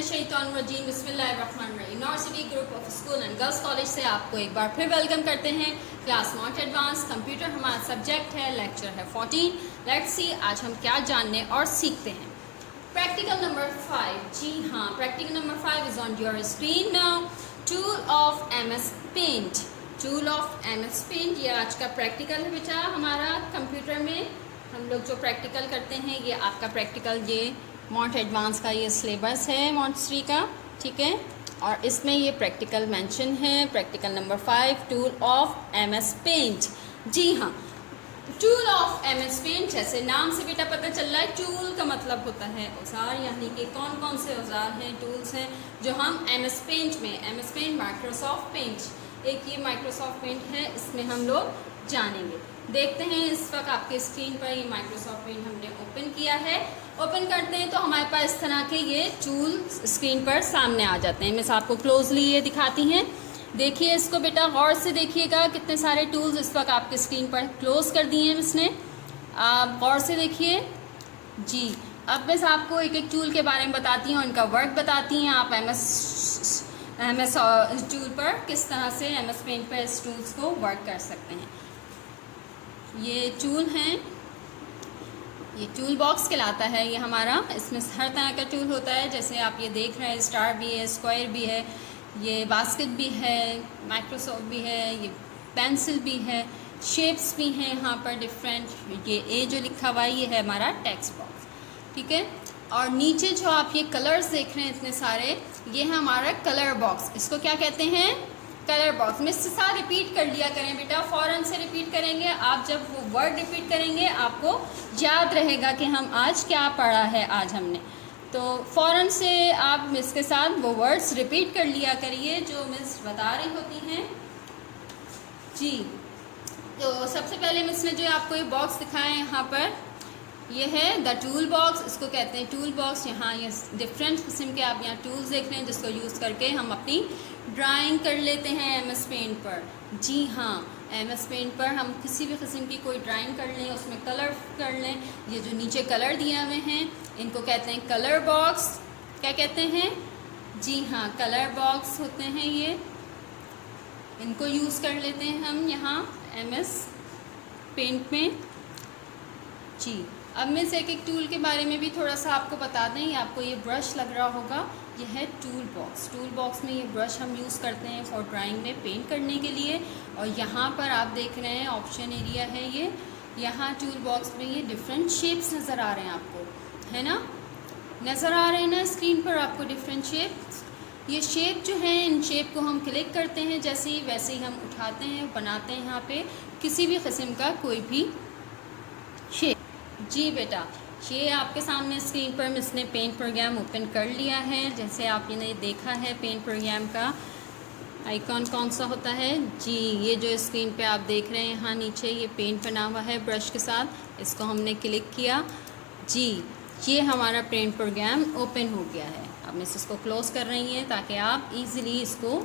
मिनश्शैतानिर्रजीम बिस्मिल्लाहिर्रहमानिर्रहीम। University group of school and girls college से आपको एक बार फिर वेलकम करते हैं। क्लास नॉट एडवांस कंप्यूटर हमारा सब्जेक्ट है, लेक्चर है 14। लेट्स सी आज हम क्या जानने और सीखते हैं। Practical number 5। जी हाँ, practical number 5 is on your screen now. Tool of MS paint. Tool of MS paint ये आज का प्रैक्टिकल है बेटा। हमारा कंप्यूटर में हम लोग जो प्रैक्टिकल करते हैं, ये आपका प्रैक्टिकल ये मॉन्ट एडवांस का ये सिलेबस है मॉन्टेसरी का, ठीक है। और इसमें ये प्रैक्टिकल मेंशन है, practical number 5 tool of MS paint. जी हाँ, टूल ऑफ MS पेंट जैसे नाम से बेटा पता चल रहा है, टूल का मतलब होता है औजार, यानी कि कौन कौन से औजार हैं, टूल्स हैं जो हम MS पेंट में, MS पेंट माइक्रोसॉफ्ट पेंट, एक ये माइक्रोसॉफ्ट पेंट है, इसमें हम लोग जानेंगे। देखते हैं इस वक्त आपके स्क्रीन पर ये माइक्रोसॉफ्ट पेंट हमने ओपन किया है। ओपन करते हैं तो हमारे पास इस तरह के ये टूल स्क्रीन पर सामने आ जाते हैं। मैं आपको क्लोजली ये दिखाती हैं, देखिए इसको बेटा गौर से देखिएगा, कितने सारे टूल्स इस वक्त आपके स्क्रीन पर क्लोज कर दिए हैं इसने, आप गौर से देखिए जी। अब मैं आपको एक एक टूल के बारे में बताती हूँ, इनका वर्क बताती हैं, आप MS टूल पर किस तरह से MS पेंट पर इस टूल्स को वर्क कर सकते हैं। ये टूल हैं, ये टूल बॉक्स कहलाता है ये हमारा। इसमें हर तरह का टूल होता है, जैसे आप ये देख रहे हैं, स्टार भी है, स्क्वायर भी है, ये बास्केट भी है, माइक्रोसॉफ्ट भी है, ये पेंसिल भी है, शेप्स भी हैं यहाँ पर डिफरेंट। ये ए जो लिखा हुआ है ये है हमारा टेक्स्ट बॉक्स, ठीक है। और नीचे जो आप ये कलर्स देख रहे हैं इतने सारे, ये है हमारा कलर बॉक्स। इसको क्या कहते हैं? Colour box. में इससे साथ रिपीट कर लिया करें बेटा, फ़ौरन से रिपीट करेंगे आप। जब वो वर्ड रिपीट करेंगे आपको याद रहेगा कि हम आज क्या पढ़ा है आज हमने, तो फ़ौरन से आप इसके साथ वो वर्ड्स रिपीट कर लिया करिए जो मिस बता रही होती हैं जी। तो सबसे पहले मिस ने जो आपको ये बॉक्स दिखाया है यहाँ पर, ये है द टूल बॉक्स, इसको कहते हैं टूल बॉक्स। यहाँ ये डिफरेंट किस्म के आप यहाँ टूल्स देख रहे हैं जिसको यूज़ करके हम अपनी ड्राइंग कर लेते हैं MS पेंट पर। जी हाँ, MS पेंट पर हम किसी भी किस्म की कोई ड्राइंग कर लें, उसमें कलर कर लें। ये जो नीचे कलर दिए हुए हैं इनको कहते हैं कलर बॉक्स। क्या कहते हैं? जी हाँ, कलर बॉक्स होते हैं ये, इनको यूज़ कर लेते हैं हम यहाँ MS पेंट में जी। अब मैं से एक टूल के बारे में भी थोड़ा सा आपको बता दें। आपको ये ब्रश लग रहा होगा, ये है टूल बॉक्स। टूल बॉक्स में ये ब्रश हम यूज़ करते हैं फॉर ड्राइंग में, पेंट करने के लिए। और यहाँ पर आप देख रहे हैं ऑप्शन एरिया है ये, यहाँ टूल बॉक्स में ये डिफरेंट शेप्स नज़र आ रहे हैं आपको, है ना, नज़र आ रहे हैं ना स्क्रीन पर आपको डिफरेंट शेप्स। ये शेप जो है, इन शेप को हम क्लिक करते हैं जैसे ही, वैसे ही हम उठाते हैं, बनाते हैं यहाँ पे किसी भी किस्म का कोई भी शेप। जी बेटा, ये आपके सामने स्क्रीन पर इसने पेंट प्रोग्राम ओपन कर लिया है। जैसे आपने देखा है पेंट प्रोग्राम का आइकॉन कौन सा होता है जी, ये जो स्क्रीन पे आप देख रहे हैं यहाँ नीचे ये पेंट बना हुआ है ब्रश के साथ, इसको हमने क्लिक किया जी, ये हमारा पेंट प्रोग्राम ओपन हो गया है। अब मैं इसको क्लोज़ कर रही हैं ताकि आप इजीली इसको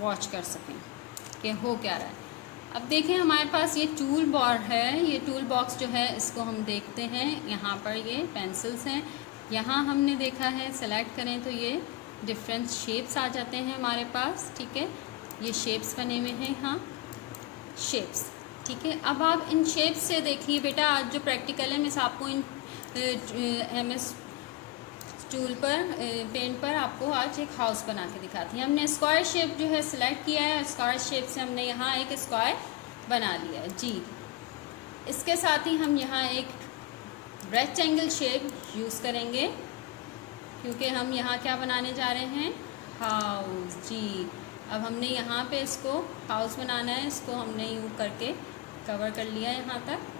वॉच कर सकें कि हो क्या रहा है। अब देखें हमारे पास ये टूल बार है, ये टूल बॉक्स जो है इसको हम देखते हैं। यहाँ पर ये पेंसिल्स हैं, यहाँ हमने देखा है सेलेक्ट करें तो ये डिफरेंट शेप्स आ जाते हैं हमारे पास, ठीक है। ये शेप्स बने हुए हैं यहाँ, शेप्स, ठीक है। अब आप इन शेप्स से देखिए बेटा, आज जो प्रैक्टिकल है मिस आपको इन MS टूल पर पेंट पर आपको आज एक हाउस बना के दिखाती है। हमने स्क्वायर शेप जो है सिलेक्ट किया है, स्क्वायर शेप से हमने यहाँ एक स्क्वायर बना लिया है जी। इसके साथ ही हम यहाँ एक रेक्टेंगल शेप यूज़ करेंगे, क्योंकि हम यहाँ क्या बनाने जा रहे हैं, हाउस जी। अब हमने यहाँ पे इसको हाउस बनाना है, इसको हमने यूँ करके कवर कर लिया है यहाँ तक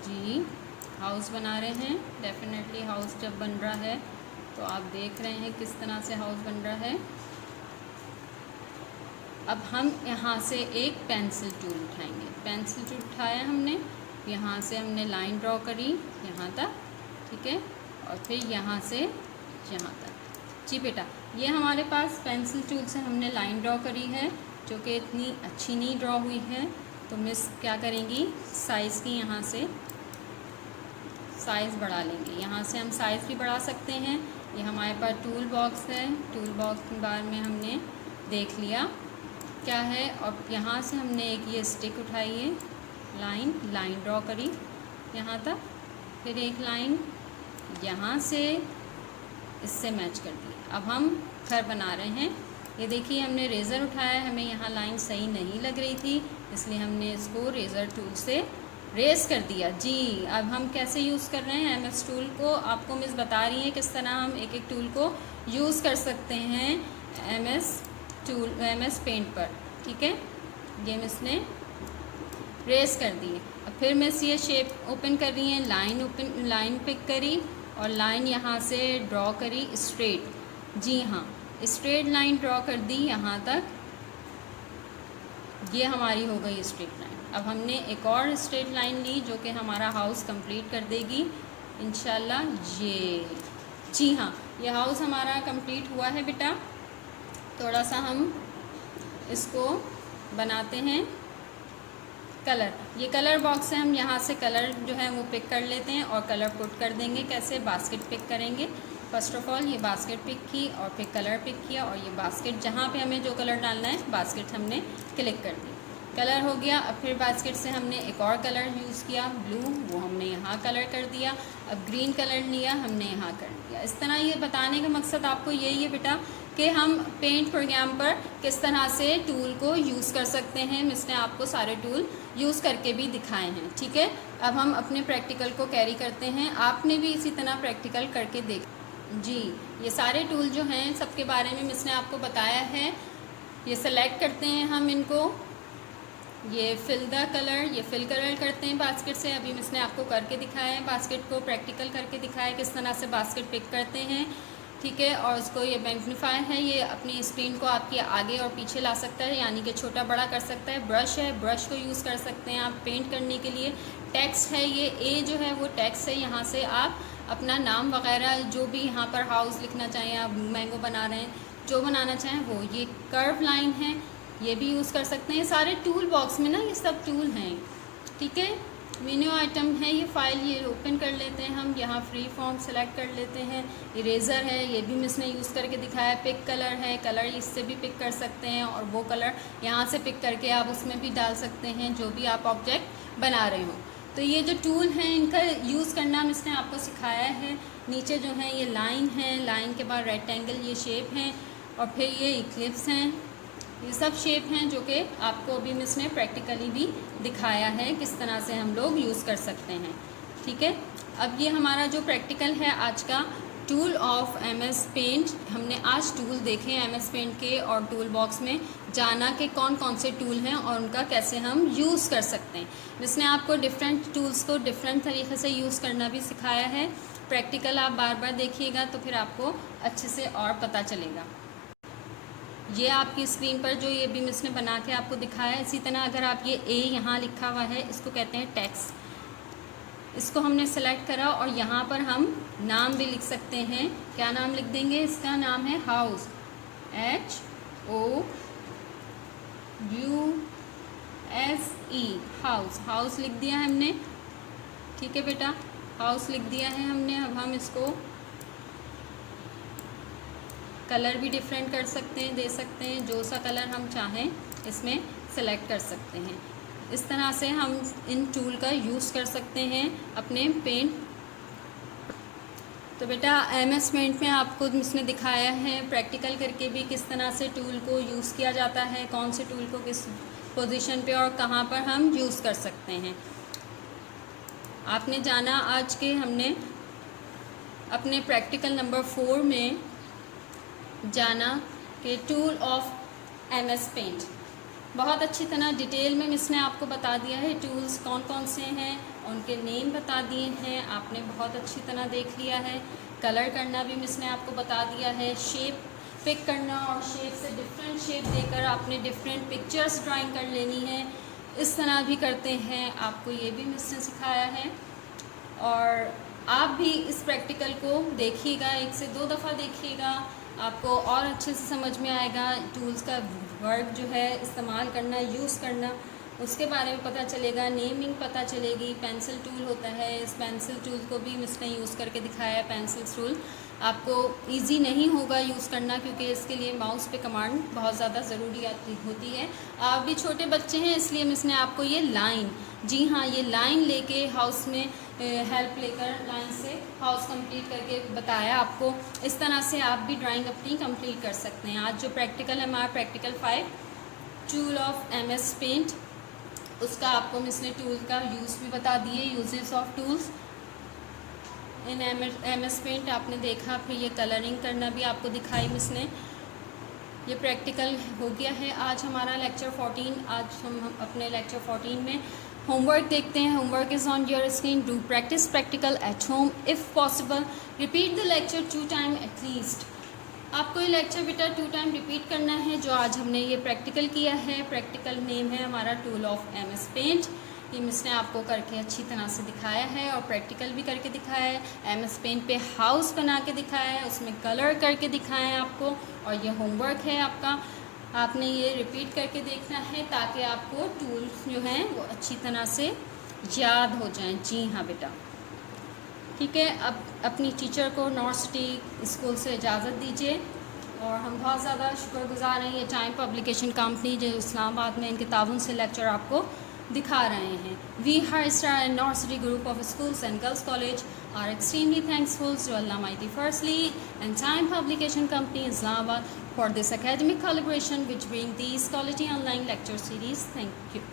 जी। हाउस बना रहे हैं, डेफिनेटली हाउस जब बन रहा है तो आप देख रहे हैं किस तरह से हाउस बन रहा है। अब हम यहाँ से एक पेंसिल टूल उठाएंगे, पेंसिल टूल उठाया हमने, यहाँ से हमने लाइन ड्रॉ करी यहाँ तक, ठीक है, और फिर यहाँ से यहाँ तक जी बेटा। ये हमारे पास पेंसिल टूल से हमने लाइन ड्रॉ करी है, जो कि इतनी अच्छी नहीं ड्रॉ हुई है, तो मिस क्या करेंगी, साइज़ की यहाँ से साइज़ बढ़ा लेंगे। यहाँ से हम साइज़ भी बढ़ा सकते हैं। ये हमारे पास टूल बॉक्स है, टूल बॉक्स के बारे में हमने देख लिया क्या है। और यहाँ से हमने एक ये स्टिक उठाई है, लाइन ड्रॉ करी यहाँ तक, फिर एक लाइन यहाँ से इससे मैच कर दी। अब हम घर बना रहे हैं। ये देखिए हमने रेज़र उठाया, हमें यहाँ लाइन सही नहीं लग रही थी, इसलिए हमने इसको रेज़र टूल से रेस कर दिया जी। अब हम कैसे यूज़ कर रहे हैं एमएस टूल को, आपको मिस बता रही है किस तरह हम एक एक टूल को यूज़ कर सकते हैं एमएस पेंट पर। ठीक है, ये मिस ने रेस कर दी। अब फिर मिस ये शेप ओपन कर रही है, लाइन पिक करी और लाइन यहाँ से ड्रॉ करी स्ट्रेट। जी हाँ, स्ट्रेट लाइन ड्रॉ कर दी यहाँ तक, ये हमारी हो गई स्ट्रेट लाइन। अब हमने एक और स्ट्रेट लाइन ली जो कि हमारा हाउस कंप्लीट कर देगी इंशाल्लाह। ये जी हाँ, ये हाउस हमारा कंप्लीट हुआ है बेटा। थोड़ा सा हम इसको बनाते हैं कलर। ये कलर बॉक्स से हम यहाँ से कलर जो है वो पिक कर लेते हैं और कलर पुट कर देंगे। कैसे, बास्केट पिक करेंगे। फर्स्ट ऑफ ऑल ये बास्केट पिक की और फिर कलर पिक किया और ये बास्केट जहाँ पे हमें जो कलर डालना है बास्केट हमने क्लिक कर दी, कलर हो गया। अब फिर बास्केट से हमने एक और कलर यूज़ किया ब्लू, वो हमने यहाँ कलर कर दिया। अब ग्रीन कलर लिया, हमने यहाँ कर दिया। इस तरह ये बताने का मकसद आपको यही है बेटा कि हम पेंट प्रोग्राम पर किस तरह से टूल को यूज़ कर सकते हैं। मिस ने आपको सारे टूल यूज़ करके भी दिखाए हैं। ठीक है, अब हम अपने प्रैक्टिकल को कैरी करते हैं। आपने भी इसी तरह प्रैक्टिकल करके देख जी। ये सारे टूल जो हैं सबके बारे में मिस ने आपको बताया है। ये सेलेक्ट करते हैं हम इनको, ये फिल द कलर, ये फिल कलर करते हैं बास्केट से। अभी मिस ने आपको करके दिखाया है, बास्केट को प्रैक्टिकल करके दिखाया किस तरह से बास्केट पिक करते हैं। ठीक है, और उसको ये मैग्नीफायर है, ये अपनी स्क्रीन को आपके आगे और पीछे ला सकता है, यानी कि छोटा बड़ा कर सकता है। ब्रश है, ब्रश को यूज़ कर सकते हैं आप पेंट करने के लिए। टेक्स्ट है, ये ए जो है वो टेक्स्ट है, यहाँ से आप अपना नाम वगैरह जो भी यहाँ पर हाउस लिखना चाहें, आप मैंगो बना रहे हैं, जो बनाना चाहें वो। ये कर्व लाइन है, ये भी यूज़ कर सकते हैं। सारे टूल बॉक्स में ना ये सब टूल हैं। ठीक है, मेन्यू आइटम है, ये फाइल ये ओपन कर लेते हैं हम। यहाँ फ्री फॉर्म सेलेक्ट कर लेते हैं। इरेज़र है, ये भी मिस ने यूज़ करके दिखाया। पिक कलर है, कलर इससे भी पिक कर सकते हैं और वो कलर यहाँ से पिक करके आप उसमें भी डाल सकते हैं जो भी आप ऑब्जेक्ट बना रहे हो। तो ये जो टूल हैं इनका यूज़ करना मिस ने आपको सिखाया है। नीचे जो है ये लाइन है, लाइन के बाद रेक्टेंगल ये शेप हैं और फिर ये इक्लिप्स हैं। ये सब शेप हैं जो कि आपको अभी मिस ने प्रैक्टिकली भी दिखाया है किस तरह से हम लोग यूज़ कर सकते हैं। ठीक है, अब ये हमारा जो प्रैक्टिकल है आज का टूल ऑफ एमएस पेंट, हमने आज टूल देखे एमएस पेंट के और टूल बॉक्स में जाना कि कौन कौन से टूल हैं और उनका कैसे हम यूज़ कर सकते हैं। मिस ने आपको डिफरेंट टूल्स को डिफरेंट तरीके से यूज़ करना भी सिखाया है। प्रैक्टिकल आप बार बार देखिएगा तो फिर आपको अच्छे से और पता चलेगा। ये आपकी स्क्रीन पर जो ये भी मिस ने बना के आपको दिखाया है। इसी तरह अगर आप ये ए यहाँ लिखा हुआ है, इसको कहते हैं टेक्स्ट, इसको हमने सेलेक्ट करा और यहाँ पर हम नाम भी लिख सकते हैं। क्या नाम लिख देंगे, इसका नाम है हाउस, HOUSE, हाउस। हाउस लिख दिया हमने। ठीक है बेटा, हाउस लिख दिया है हमने। अब हम इसको कलर भी डिफरेंट कर सकते हैं, दे सकते हैं, जो सा कलर हम चाहें इसमें सेलेक्ट कर सकते हैं। इस तरह से हम इन टूल का यूज़ कर सकते हैं अपने पेंट। तो बेटा एमएस पेंट में आपको इसने दिखाया है प्रैक्टिकल करके भी किस तरह से टूल को यूज़ किया जाता है, कौन से टूल को किस पोजीशन पे और कहाँ पर हम यूज़ कर सकते हैं। आपने जाना आज के हमने अपने प्रैक्टिकल नंबर 4 में जाना कि टूल ऑफ एमएस पेंट बहुत अच्छी तरह डिटेल में मिस ने आपको बता दिया है। टूल्स कौन कौन से हैं, उनके नेम बता दिए हैं, आपने बहुत अच्छी तरह देख लिया है। कलर करना भी मिस ने आपको बता दिया है। शेप पिक करना और शेप से डिफरेंट शेप देकर आपने डिफरेंट पिक्चर्स ड्राइंग कर लेनी है, इस तरह भी करते हैं, आपको ये भी मिस ने सिखाया है। और आप भी इस प्रैक्टिकल को देखिएगा, 1 से 2 दफ़ा देखिएगा, आपको और अच्छे से समझ में आएगा टूल्स का वर्क जो है इस्तेमाल करना, यूज़ करना। उसके बारे में पता चलेगा, नेमिंग पता चलेगी। पेंसिल टूल होता है, इस पेंसिल टूल को भी मिस ने यूज़ करके दिखाया है। पेंसिल टूल आपको इजी नहीं होगा यूज़ करना, क्योंकि इसके लिए माउस पे कमांड बहुत ज़्यादा ज़रूरी होती है। आप भी छोटे बच्चे हैं, इसलिए मिस ने आपको ये लाइन, जी हाँ, ये लाइन लेके हाउस में हेल्प लेकर लाइन से हाउस कंप्लीट करके बताया आपको। इस तरह से आप भी ड्राइंग अपनी कंप्लीट कर सकते हैं। आज जो प्रैक्टिकल है हमारा practical 5 tool of MS paint, उसका आपको मिस ने टूल का यूज़ भी बता दिए, uses of tools in MS paint आपने देखा। फिर ये कलरिंग करना भी आपको दिखाई मिस ने। ये प्रैक्टिकल हो गया है आज हमारा लेक्चर 14। आज हम अपने लेक्चर 14 में होमवर्क देखते हैं। Homework is on your screen. Do practice practical at home if possible. Repeat the lecture 2 time at least. आपको ये लेक्चर बेटा 2 टाइम रिपीट करना है। जो आज हमने ये प्रैक्टिकल किया है, प्रैक्टिकल नेम है हमारा टूल ऑफ MS पेंट। ये मिस ने आपको करके अच्छी तरह से दिखाया है और प्रैक्टिकल भी करके दिखाया है। MS पेंट पे हाउस बना के दिखाया है, उसमें कलर करके दिखाया है आपको। और ये होमवर्क है आपका, आपने ये रिपीट करके देखना है ताकि आपको टूल्स जो हैं वो अच्छी तरह से याद हो जाएं। जी हाँ बेटा, ठीक है। अब अपनी टीचर को नॉर्थ सिटी स्कूल से इजाज़त दीजिए। और हम बहुत ज़्यादा शुक्रगुजार हैं ये टाइम पब्लिकेशन कंपनी जो इस्लामाबाद में इनके ताउन से लेक्चर आपको दिखा रहे हैं। We high star and north city group of schools and girls college are extremely thankful to Allah Mighty firstly and Time Publication Company Islamabad for this academic collaboration which bring these quality online lecture series. Thank you.